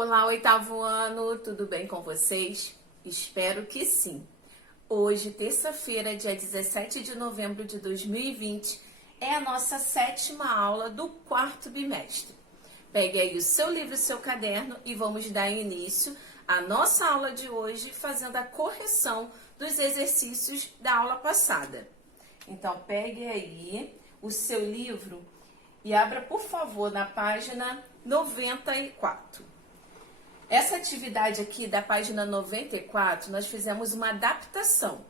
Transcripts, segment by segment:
Olá, oitavo ano, tudo bem com vocês? Espero que sim. Hoje, terça-feira, dia 17 de novembro de 2020, é a nossa sétima aula do quarto bimestre. Pegue aí o seu livro e seu caderno e vamos dar início à nossa aula de hoje, fazendo a correção dos exercícios da aula passada. Então, pegue aí o seu livro e abra, por favor, na página 94. Essa atividade aqui da página 94, nós fizemos uma adaptação.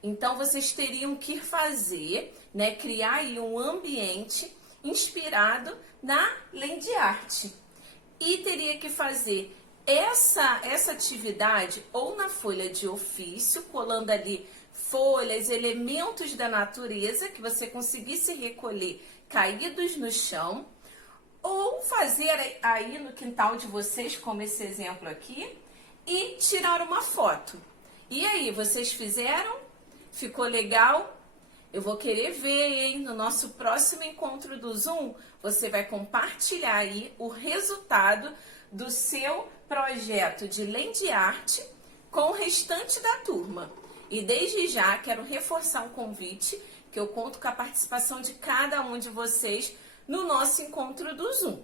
Então, vocês teriam que fazer, criar aí um ambiente inspirado na Land Art. E teria que fazer essa atividade ou na folha de ofício, colando ali folhas, elementos da natureza que você conseguisse recolher caídos no chão, ou fazer aí no quintal de vocês, como esse exemplo aqui, e tirar uma foto. E aí, vocês fizeram? Ficou legal? Eu vou querer ver, hein? No nosso próximo encontro do Zoom, você vai compartilhar aí o resultado do seu projeto de Land Art com o restante da turma. E desde já, quero reforçar um convite, que eu conto com a participação de cada um de vocês no nosso encontro do Zoom.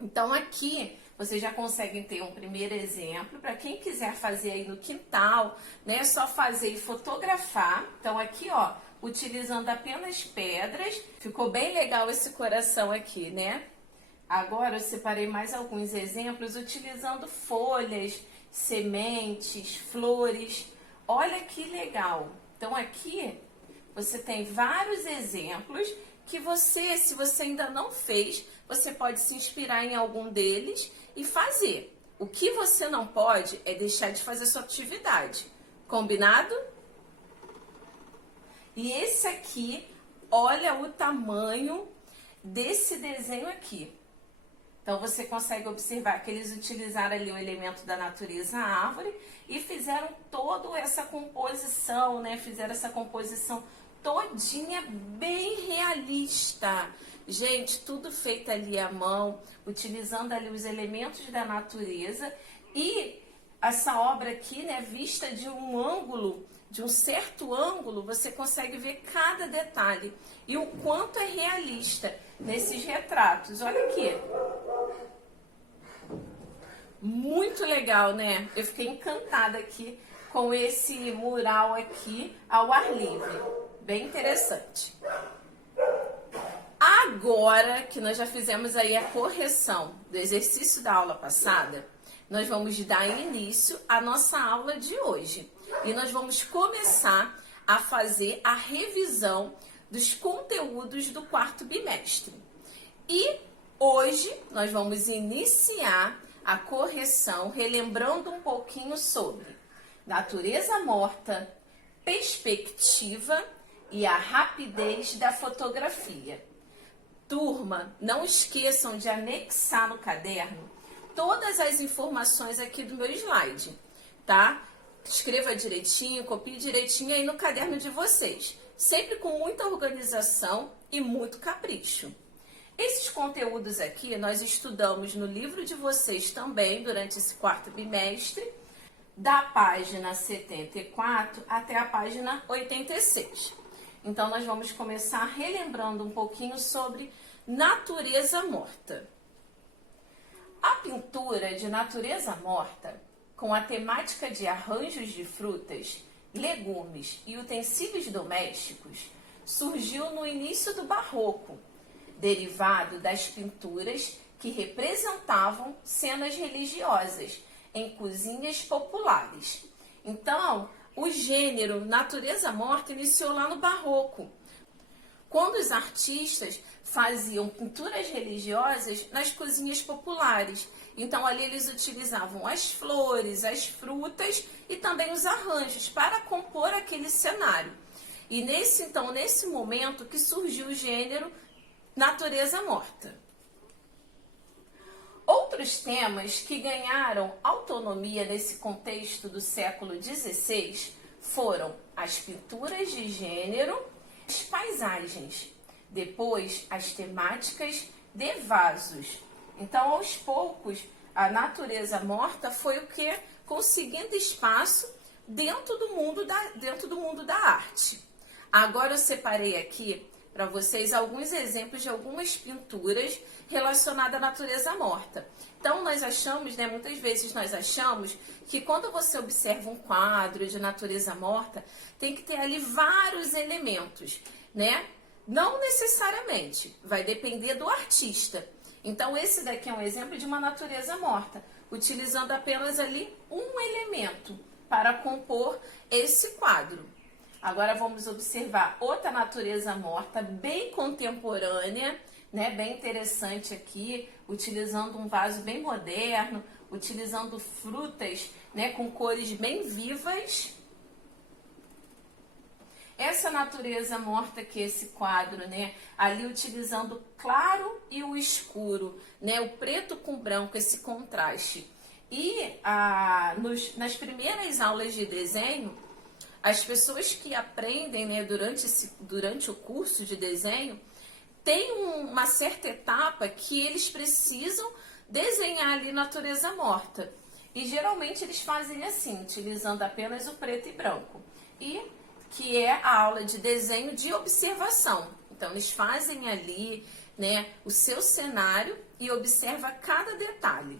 Então aqui vocês já conseguem ter um primeiro exemplo. Para quem quiser fazer aí no quintal, é só fazer e fotografar. Então aqui, ó, utilizando apenas pedras. Ficou bem legal esse coração aqui, né? Agora eu separei mais alguns exemplos utilizando folhas, sementes, flores. Olha que legal! Então aqui você tem vários exemplos que você, se você ainda não fez, você pode se inspirar em algum deles e fazer. O que você não pode é deixar de fazer sua atividade. Combinado? E esse aqui, olha o tamanho desse desenho aqui. Então, você consegue observar que eles utilizaram ali o elemento da natureza, a árvore, e fizeram toda essa composição, Fizeram essa composição todinha bem realista. Gente, tudo feito ali à mão, utilizando ali os elementos da natureza. E essa obra aqui, vista de um ângulo, de um certo ângulo, você consegue ver cada detalhe. E o quanto é realista nesses retratos. Olha aqui. Muito legal, né? Eu fiquei encantada aqui com esse mural aqui ao ar livre. Bem interessante. Agora que nós já fizemos aí a correção do exercício da aula passada, nós vamos dar início à nossa aula de hoje. E nós vamos começar a fazer a revisão dos conteúdos do quarto bimestre. E hoje nós vamos iniciar a correção relembrando um pouquinho sobre natureza morta, perspectiva e a rapidez da fotografia. Turma, não esqueçam de anexar no caderno todas as informações aqui do meu slide, tá? Escreva direitinho, copie direitinho aí no caderno de vocês, sempre com muita organização e muito capricho. Esses conteúdos aqui nós estudamos no livro de vocês também durante esse quarto bimestre, da página 74 até a página 86. Então, nós vamos começar relembrando um pouquinho sobre natureza morta. A pintura de natureza morta, com a temática de arranjos de frutas, legumes e utensílios domésticos, surgiu no início do Barroco, derivado das pinturas que representavam cenas religiosas em cozinhas populares. Então, o gênero natureza morta iniciou lá no Barroco, quando os artistas faziam pinturas religiosas nas cozinhas populares. Então, ali eles utilizavam as flores, as frutas e também os arranjos para compor aquele cenário. E nesse momento que surgiu o gênero natureza morta. Outros temas que ganharam autonomia nesse contexto do século XVI foram as pinturas de gênero, as paisagens, depois as temáticas de vasos. Então, aos poucos, a natureza morta foi o que? Conseguindo espaço dentro do mundo da arte. Agora eu separei aqui para vocês alguns exemplos de algumas pinturas relacionadas à natureza morta. Então nós achamos, né, muitas vezes nós achamos que quando você observa um quadro de natureza morta, tem que ter ali vários elementos, né? Não necessariamente, vai depender do artista. Então esse daqui é um exemplo de uma natureza morta, utilizando apenas ali um elemento para compor esse quadro. Agora vamos observar outra natureza morta, bem contemporânea, né? Bem interessante aqui, utilizando um vaso bem moderno, utilizando frutas, né, com cores bem vivas. Essa natureza morta que esse quadro, né, ali utilizando o claro e o escuro, né, o preto com branco, esse contraste. E nas primeiras aulas de desenho, as pessoas que aprendem, né, durante o curso de desenho, tem uma certa etapa que eles precisam desenhar ali natureza morta. E geralmente eles fazem assim, utilizando apenas o preto e branco. E que é a aula de desenho de observação. Então eles fazem ali, né, o seu cenário e observa cada detalhe.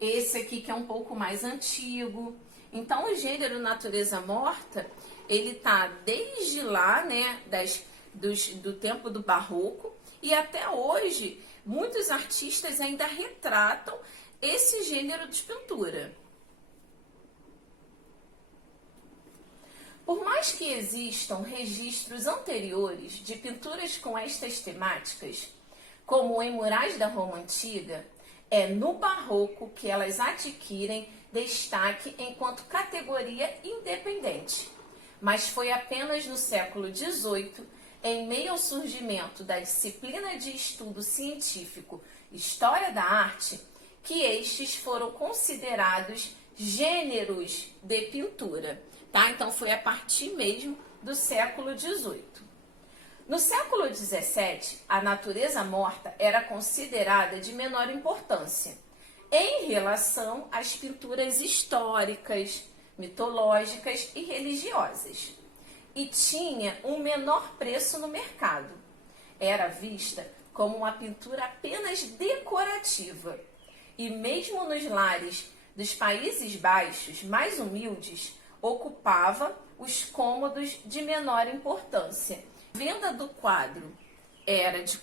Esse aqui que é um pouco mais antigo. Então o gênero natureza morta, ele tá desde lá, né, do tempo do barroco, e até hoje muitos artistas ainda retratam esse gênero de pintura. Por mais que existam registros anteriores de pinturas com estas temáticas, como em murais da Roma Antiga, é no Barroco que elas adquirem destaque enquanto categoria independente. Mas foi apenas no século XVIII, em meio ao surgimento da disciplina de estudo científico História da Arte, que estes foram considerados gêneros de pintura. Tá? Então foi a partir mesmo do século XVIII. No século XVII, a natureza morta era considerada de menor importância em relação às pinturas históricas, mitológicas e religiosas, e tinha um menor preço no mercado. Era vista como uma pintura apenas decorativa, e mesmo nos lares dos Países Baixos mais humildes, ocupava os cômodos de menor importância. A venda do quadro era de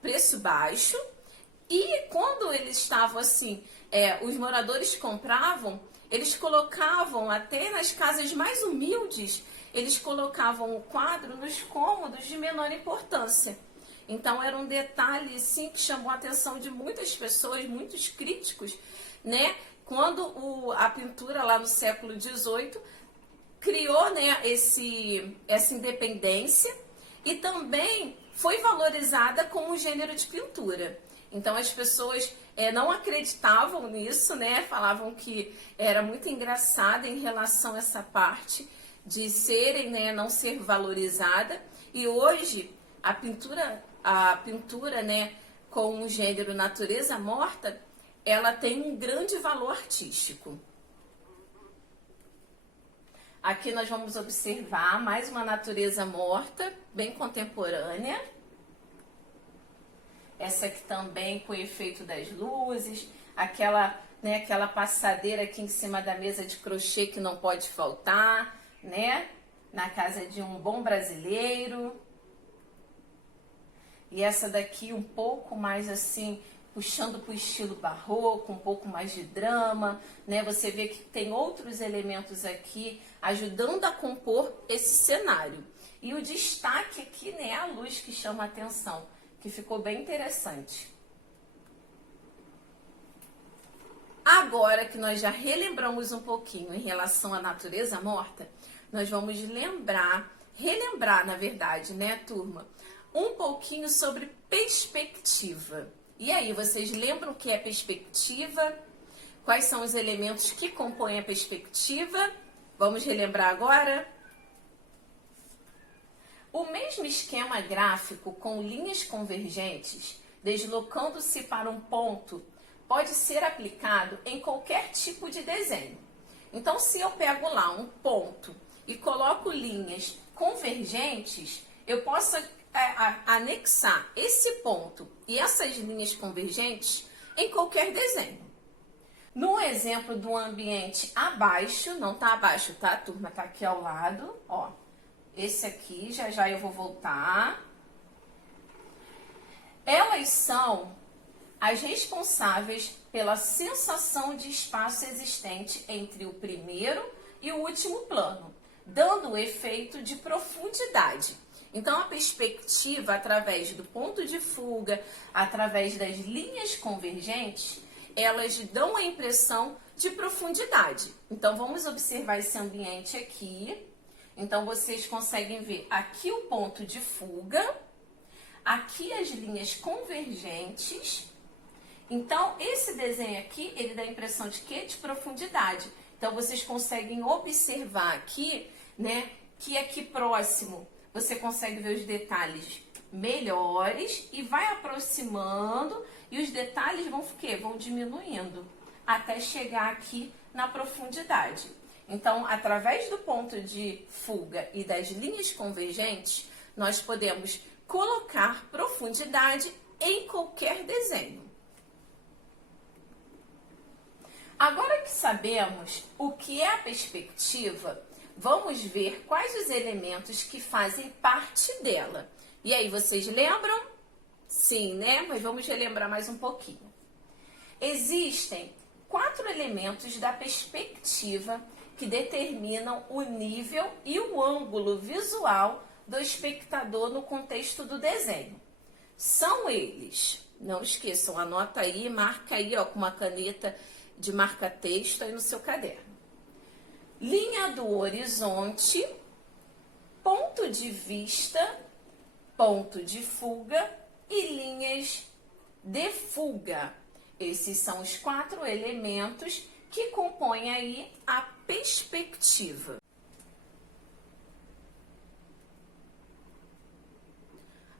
preço baixo, e quando eles estavam assim, os moradores compravam, eles colocavam até nas casas mais humildes, eles colocavam o quadro nos cômodos de menor importância. Então era um detalhe sim que chamou a atenção de muitas pessoas, muitos críticos, né? Quando a pintura lá no século XVIII criou, né, essa independência, e também foi valorizada como gênero de pintura. Então as pessoas não acreditavam nisso, né? Falavam que era muito engraçado em relação a essa parte de serem, né, não ser valorizada. E hoje a pintura, né, com o gênero natureza morta, ela tem um grande valor artístico. Aqui nós vamos observar mais uma natureza morta, bem contemporânea. Essa aqui também com o efeito das luzes, aquela passadeira aqui em cima da mesa de crochê que não pode faltar, né? Na casa de um bom brasileiro. E essa daqui um pouco mais assim, puxando para o estilo barroco, um pouco mais de drama, né? Você vê que tem outros elementos aqui ajudando a compor esse cenário. E o destaque aqui, né, é a luz que chama a atenção, que ficou bem interessante. Agora que nós já relembramos um pouquinho em relação à natureza morta, nós vamos relembrar, na verdade, né, turma, um pouquinho sobre perspectiva. E aí, vocês lembram o que é perspectiva? Quais são os elementos que compõem a perspectiva? Vamos relembrar agora? O mesmo esquema gráfico com linhas convergentes deslocando-se para um ponto, pode ser aplicado em qualquer tipo de desenho. Então, se eu pego lá um ponto e coloco linhas convergentes, eu posso anexar esse ponto e essas linhas convergentes em qualquer desenho. No exemplo do ambiente abaixo, não tá abaixo, tá, turma? Tá aqui ao lado, ó. Esse aqui, já eu vou voltar. Elas são as responsáveis pela sensação de espaço existente entre o primeiro e o último plano, dando o efeito de profundidade. Então, a perspectiva, através do ponto de fuga, através das linhas convergentes, elas dão a impressão de profundidade. Então, vamos observar esse ambiente aqui. Então, vocês conseguem ver aqui o ponto de fuga, aqui as linhas convergentes. Então, esse desenho aqui, ele dá a impressão de quê? De profundidade. Então, vocês conseguem observar aqui, né, que aqui próximo você consegue ver os detalhes melhores e vai aproximando e os detalhes vão o quê? Vão diminuindo até chegar aqui na profundidade. Então, através do ponto de fuga e das linhas convergentes, nós podemos colocar profundidade em qualquer desenho. Agora que sabemos o que é a perspectiva, vamos ver quais os elementos que fazem parte dela. E aí, vocês lembram? Sim, né? Mas vamos relembrar mais um pouquinho. Existem 4 elementos da perspectiva que determinam o nível e o ângulo visual do espectador no contexto do desenho. São eles, não esqueçam, anota aí, marca aí ó, com uma caneta de marca-texto aí no seu caderno. Linha do horizonte, ponto de vista, ponto de fuga e linhas de fuga. Esses são os 4 elementos que compõem aí a perspectiva.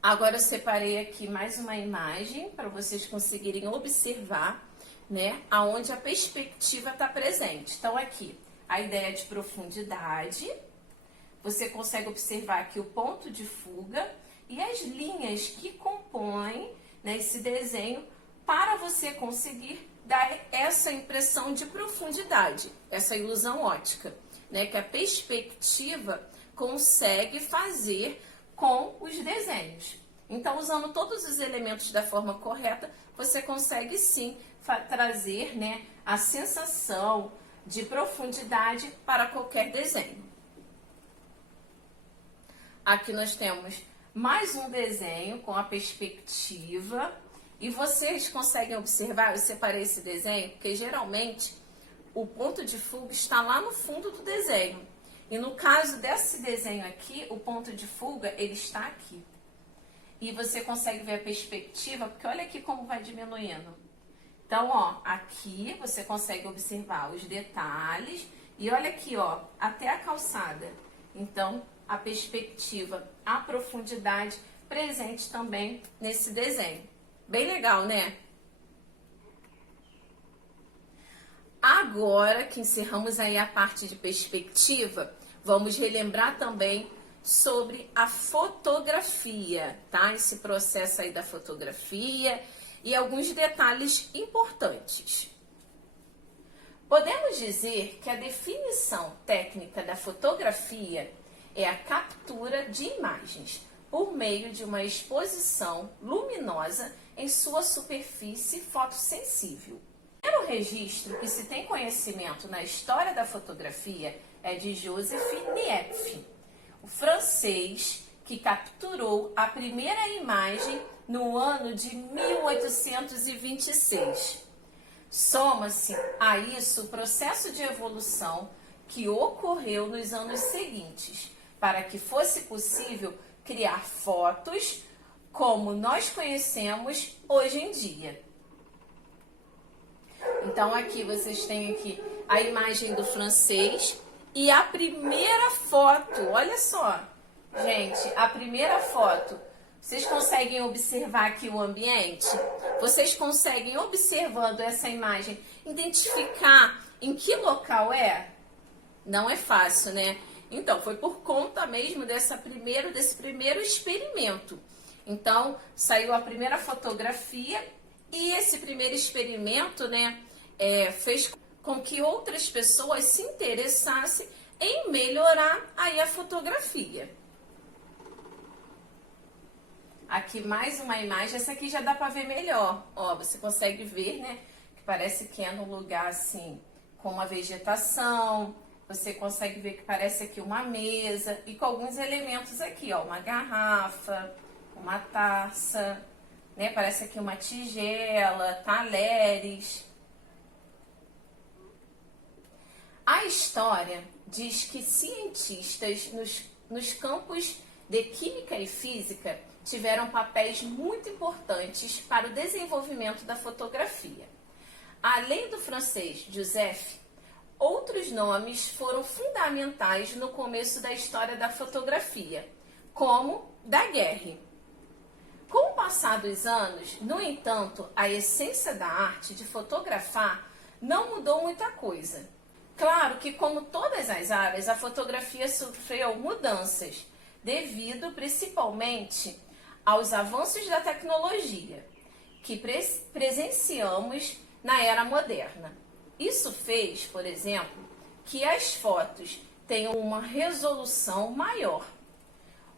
Agora eu separei aqui mais uma imagem para vocês conseguirem observar, né, aonde a perspectiva está presente. Então aqui, a ideia de profundidade, você consegue observar aqui o ponto de fuga e as linhas que compõem, né, esse desenho para você conseguir dar essa impressão de profundidade, essa ilusão óptica, né, que a perspectiva consegue fazer com os desenhos. Então, usando todos os elementos da forma correta, você consegue sim trazer, né, a sensação de profundidade para qualquer desenho. Aqui nós temos mais um desenho com a perspectiva. E vocês conseguem observar, eu separei esse desenho, porque geralmente o ponto de fuga está lá no fundo do desenho. E no caso desse desenho aqui, o ponto de fuga, ele está aqui. E você consegue ver a perspectiva, porque olha aqui como vai diminuindo. Então, ó, aqui você consegue observar os detalhes. E olha aqui, ó, até a calçada. Então, a perspectiva, a profundidade presente também nesse desenho. Bem legal, né? Agora que encerramos aí a parte de perspectiva, vamos relembrar também sobre a fotografia, tá? Esse processo aí da fotografia e alguns detalhes importantes. Podemos dizer que a definição técnica da fotografia é a captura de imagens por meio de uma exposição luminosa em sua superfície fotossensível. O primeiro registro que se tem conhecimento na história da fotografia é de Joseph Niepce, o francês que capturou a primeira imagem no ano de 1826. Soma-se a isso o processo de evolução que ocorreu nos anos seguintes, para que fosse possível criar fotos como nós conhecemos hoje em dia. Então aqui vocês têm aqui a imagem do francês e a primeira foto, olha só, gente, a primeira foto Vocês conseguem observar aqui o ambiente? Vocês conseguem, observando essa imagem, identificar em que local é? Não é fácil, né? Então, foi por conta mesmo desse primeiro experimento. Então, saiu a primeira fotografia e esse primeiro experimento, né, fez com que outras pessoas se interessassem em melhorar aí a fotografia. Aqui mais uma imagem, essa aqui já dá para ver melhor. Ó, você consegue ver, né, que parece que é num lugar assim, com uma vegetação. Você consegue ver que parece aqui uma mesa e com alguns elementos aqui, ó, uma garrafa, uma taça, né, parece aqui uma tigela, talheres. A história diz que cientistas nos campos de química e física tiveram papéis muito importantes para o desenvolvimento da fotografia. Além do francês Joseph, outros nomes foram fundamentais no começo da história da fotografia, como Daguerre. Com o passar dos anos, no entanto, a essência da arte de fotografar não mudou muita coisa. Claro que, como todas as áreas, a fotografia sofreu mudanças, devido principalmente aos avanços da tecnologia que presenciamos na era moderna. Isso fez, por exemplo, que as fotos tenham uma resolução maior,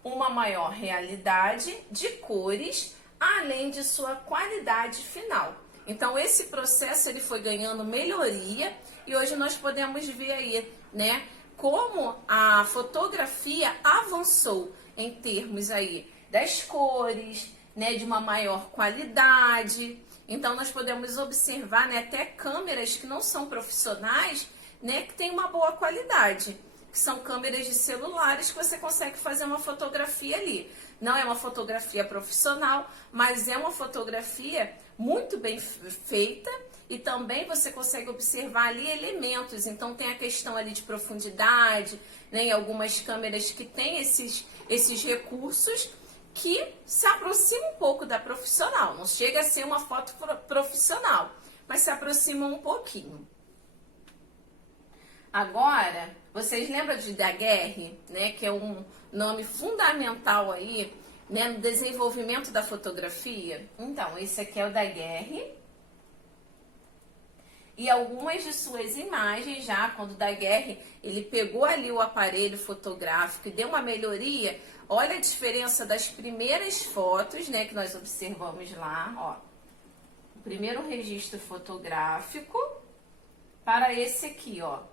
uma maior realidade de cores, além de sua qualidade final. Então, esse processo ele foi ganhando melhoria e hoje nós podemos ver aí, né, como a fotografia avançou em termos aí das cores, né, de uma maior qualidade. Então, nós podemos observar, né, até câmeras que não são profissionais, né, que tem uma boa qualidade, que são câmeras de celulares que você consegue fazer uma fotografia ali. Não é uma fotografia profissional, mas é uma fotografia muito bem feita e também você consegue observar ali elementos. Então, tem a questão ali de profundidade, né, em algumas câmeras que tem esses recursos que se aproxima um pouco da profissional. Não chega a ser uma foto profissional, mas se aproxima um pouquinho. Agora, vocês lembram de Daguerre, né, que é um nome fundamental aí, né, no desenvolvimento da fotografia? Então, esse aqui é o Daguerre. E algumas de suas imagens, já quando Daguerre, ele pegou ali o aparelho fotográfico e deu uma melhoria. Olha a diferença das primeiras fotos, né, que nós observamos lá, ó. O primeiro registro fotográfico para esse aqui, ó.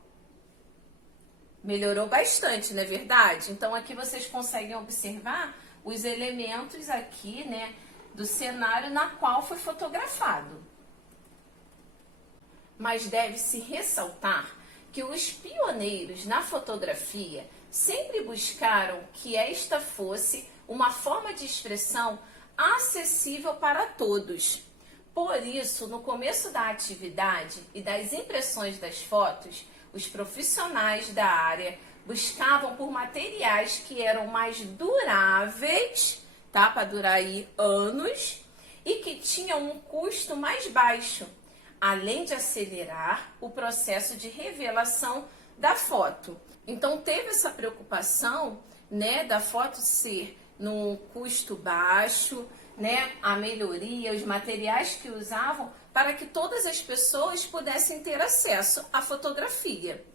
Melhorou bastante, não é verdade? Então, aqui vocês conseguem observar os elementos aqui, né, do cenário na qual foi fotografado. Mas deve-se ressaltar que os pioneiros na fotografia sempre buscaram que esta fosse uma forma de expressão acessível para todos. Por isso, no começo da atividade e das impressões das fotos, os profissionais da área buscavam por materiais que eram mais duráveis, tá? Para durar aí anos, e que tinham um custo mais baixo, além de acelerar o processo de revelação da foto. Então, teve essa preocupação, né, da foto ser num custo baixo, né, a melhoria, os materiais que usavam, para que todas as pessoas pudessem ter acesso à fotografia.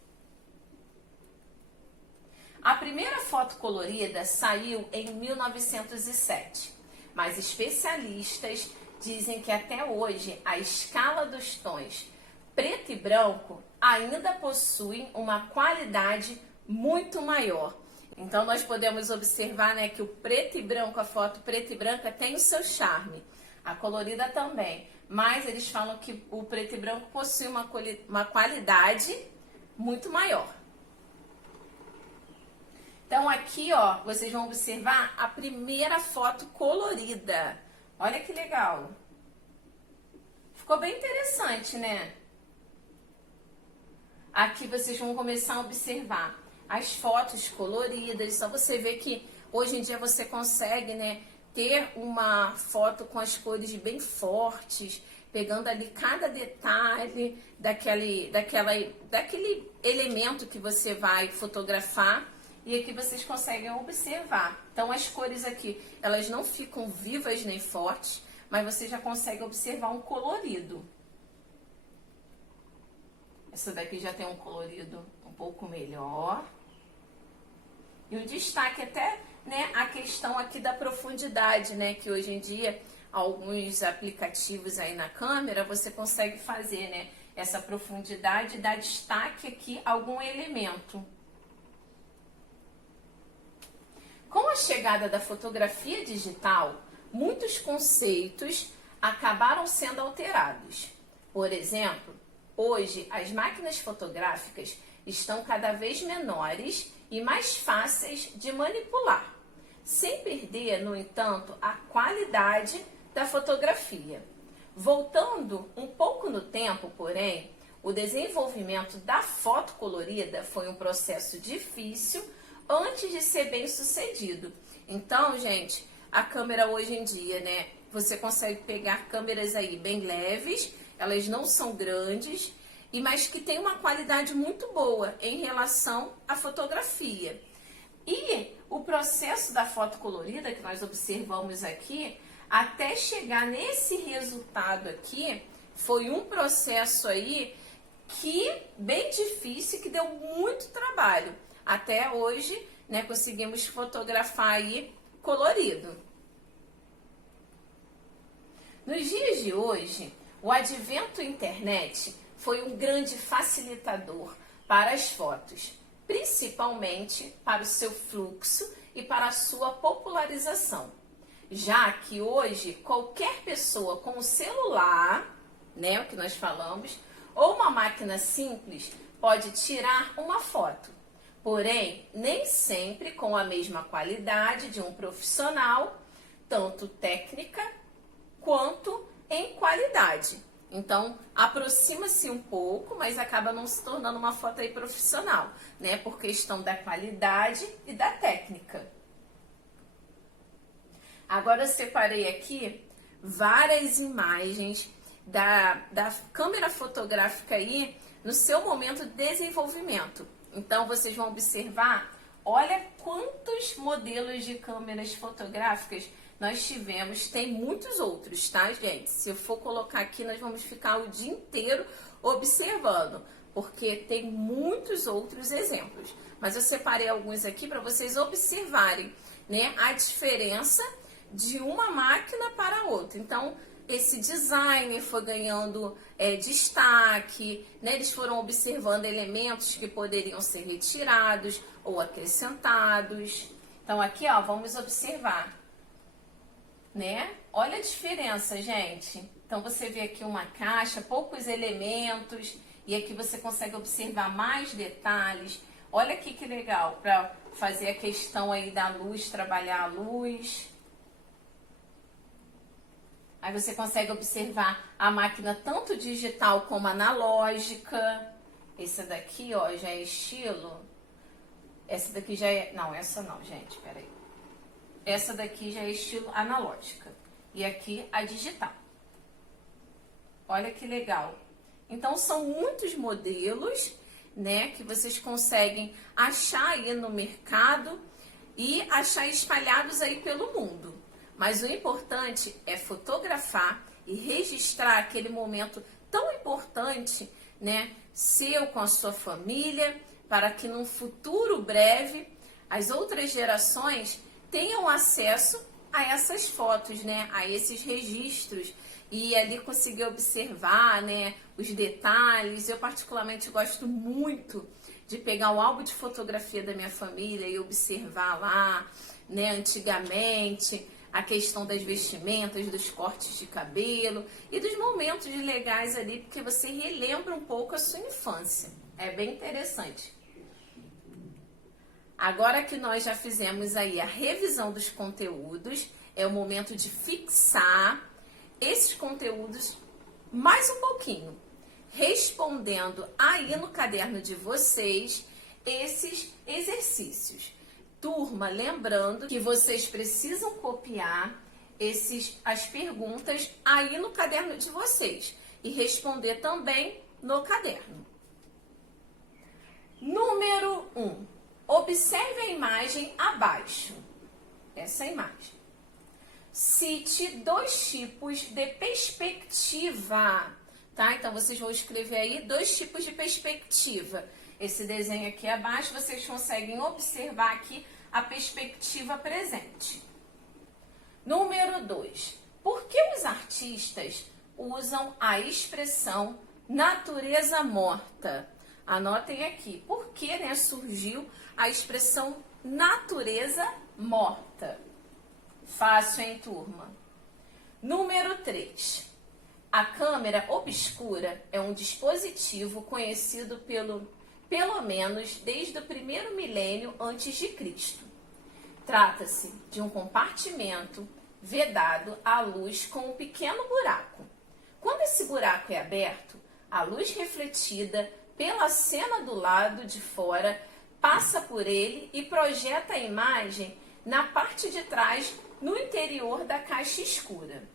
A primeira foto colorida saiu em 1907, mas especialistas dizem que até hoje a escala dos tons preto e branco ainda possuem uma qualidade muito maior. Então nós podemos observar, né, que o preto e branco, a foto preta e branca tem o seu charme, a colorida também, mas eles falam que o preto e branco possui uma qualidade muito maior. Então aqui, ó, vocês vão observar a primeira foto colorida. Olha que legal. Ficou bem interessante, né? Aqui vocês vão começar a observar as fotos coloridas. Só você ver que hoje em dia você consegue, né, ter uma foto com as cores bem fortes, pegando ali cada detalhe daquele elemento que você vai fotografar, e aqui vocês conseguem observar. Então as cores aqui, elas não ficam vivas nem fortes, mas você já consegue observar um colorido. Essa daqui já tem um colorido um pouco melhor. E o destaque até, né, a questão aqui da profundidade, né, que hoje em dia alguns aplicativos aí na câmera você consegue fazer, né, essa profundidade e dar destaque aqui a algum elemento. Com a chegada da fotografia digital, muitos conceitos acabaram sendo alterados. Por exemplo, hoje as máquinas fotográficas estão cada vez menores e mais fáceis de manipular, sem perder, no entanto, a qualidade da fotografia. Voltando um pouco no tempo, porém, o desenvolvimento da foto colorida foi um processo difícil antes de ser bem sucedido. Então, gente, a câmera hoje em dia, né, você consegue pegar câmeras aí bem leves, elas não são grandes, mas que tem uma qualidade muito boa em relação à fotografia. E o processo da foto colorida que nós observamos aqui, até chegar nesse resultado aqui, foi um processo aí que bem difícil, que deu muito trabalho. Até hoje, né, conseguimos fotografar aí colorido. Nos dias de hoje, o advento da internet foi um grande facilitador para as fotos, principalmente para o seu fluxo e para a sua popularização, já que hoje qualquer pessoa com o celular, né, o que nós falamos, ou uma máquina simples pode tirar uma foto, porém nem sempre com a mesma qualidade de um profissional, tanto técnica quanto em qualidade. Então, aproxima-se um pouco, mas acaba não se tornando uma foto aí profissional, né? Por questão da qualidade e da técnica. Agora eu separei aqui várias imagens da câmera fotográfica aí no seu momento de desenvolvimento. Então, vocês vão observar, olha quantos modelos de câmeras fotográficas nós tivemos, tem muitos outros, tá, gente? Se eu for colocar aqui, nós vamos ficar o dia inteiro observando, porque tem muitos outros exemplos. Mas eu separei alguns aqui para vocês observarem, né, a diferença de uma máquina para outra. Então, esse design foi ganhando destaque, né? Eles foram observando elementos que poderiam ser retirados ou acrescentados. Então, aqui, ó, vamos observar. Né? Olha a diferença, gente. Então você vê aqui uma caixa, poucos elementos, e aqui você consegue observar mais detalhes. Olha aqui que legal para fazer a questão aí da luz, trabalhar a luz. Aí você consegue observar a máquina tanto digital como analógica. Essa daqui, ó, já é estilo. Essa daqui já é... Não, essa não, gente, peraí. Essa daqui já é estilo analógica. E aqui a digital. Olha que legal. Então, são muitos modelos, né, que vocês conseguem achar aí no mercado e achar espalhados aí pelo mundo. Mas o importante é fotografar e registrar aquele momento tão importante, né, seu com a sua família, para que num futuro breve as outras gerações tenham acesso a essas fotos, né, a esses registros, e ali conseguir observar, né, os detalhes. Eu particularmente gosto muito de pegar o álbum de fotografia da minha família e observar lá, né, antigamente, a questão das vestimentas, dos cortes de cabelo e dos momentos legais ali, porque você relembra um pouco a sua infância. É bem interessante. Agora que nós já fizemos aí a revisão dos conteúdos, é o momento de fixar esses conteúdos mais um pouquinho, respondendo aí no caderno de vocês esses exercícios. Turma, lembrando que vocês precisam copiar as perguntas aí no caderno de vocês e responder também no caderno. Número 1. Observe a imagem abaixo. Essa imagem. Cite 2 tipos de perspectiva. Tá? Então, vocês vão escrever aí 2 tipos de perspectiva. Esse desenho aqui abaixo, vocês conseguem observar aqui a perspectiva presente. Número 2. Por que os artistas usam a expressão natureza morta? Anotem aqui. Por que, né, surgiu a expressão natureza morta? Fácil, hein, turma? Número 3. A câmera obscura é um dispositivo conhecido pelo menos desde o primeiro milênio antes de Cristo. Trata-se de um compartimento vedado à luz com um pequeno buraco. Quando esse buraco é aberto, a luz refletida pela cena do lado de fora passa por ele e projeta a imagem na parte de trás, no interior da caixa escura.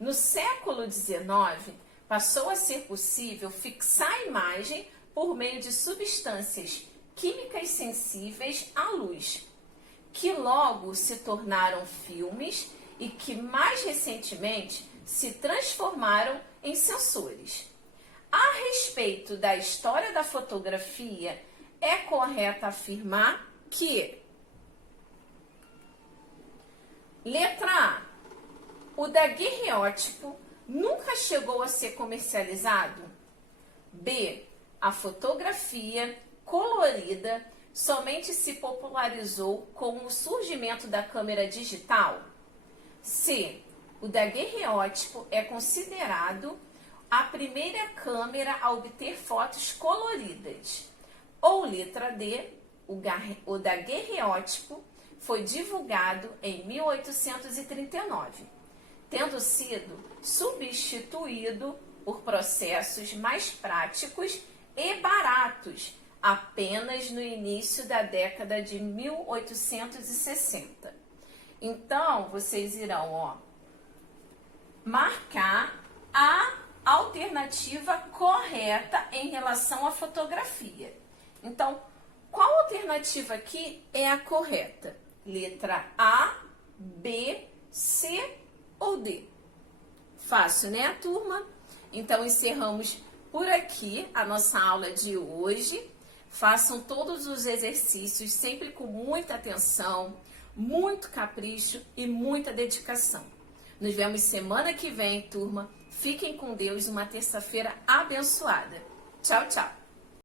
No século XIX, passou a ser possível fixar a imagem por meio de substâncias químicas sensíveis à luz, que logo se tornaram filmes e que mais recentemente se transformaram em sensores. A respeito da história da fotografia, é correto afirmar que: letra A. O daguerreótipo nunca chegou a ser comercializado. B. A fotografia colorida somente se popularizou com o surgimento da câmera digital. C. O daguerreótipo é considerado a primeira câmera a obter fotos coloridas. Ou letra D. O daguerreótipo foi divulgado em 1839, tendo sido substituído por processos mais práticos e baratos apenas no início da década de 1860. Então, vocês irão marcar a alternativa correta em relação à fotografia. Então, qual alternativa aqui é a correta? Letra A, B, C ou D? Fácil, né, turma? Então, encerramos por aqui a nossa aula de hoje. Façam todos os exercícios sempre com muita atenção, muito capricho e muita dedicação. Nos vemos semana que vem, turma. Fiquem com Deus, uma terça-feira abençoada. Tchau, tchau.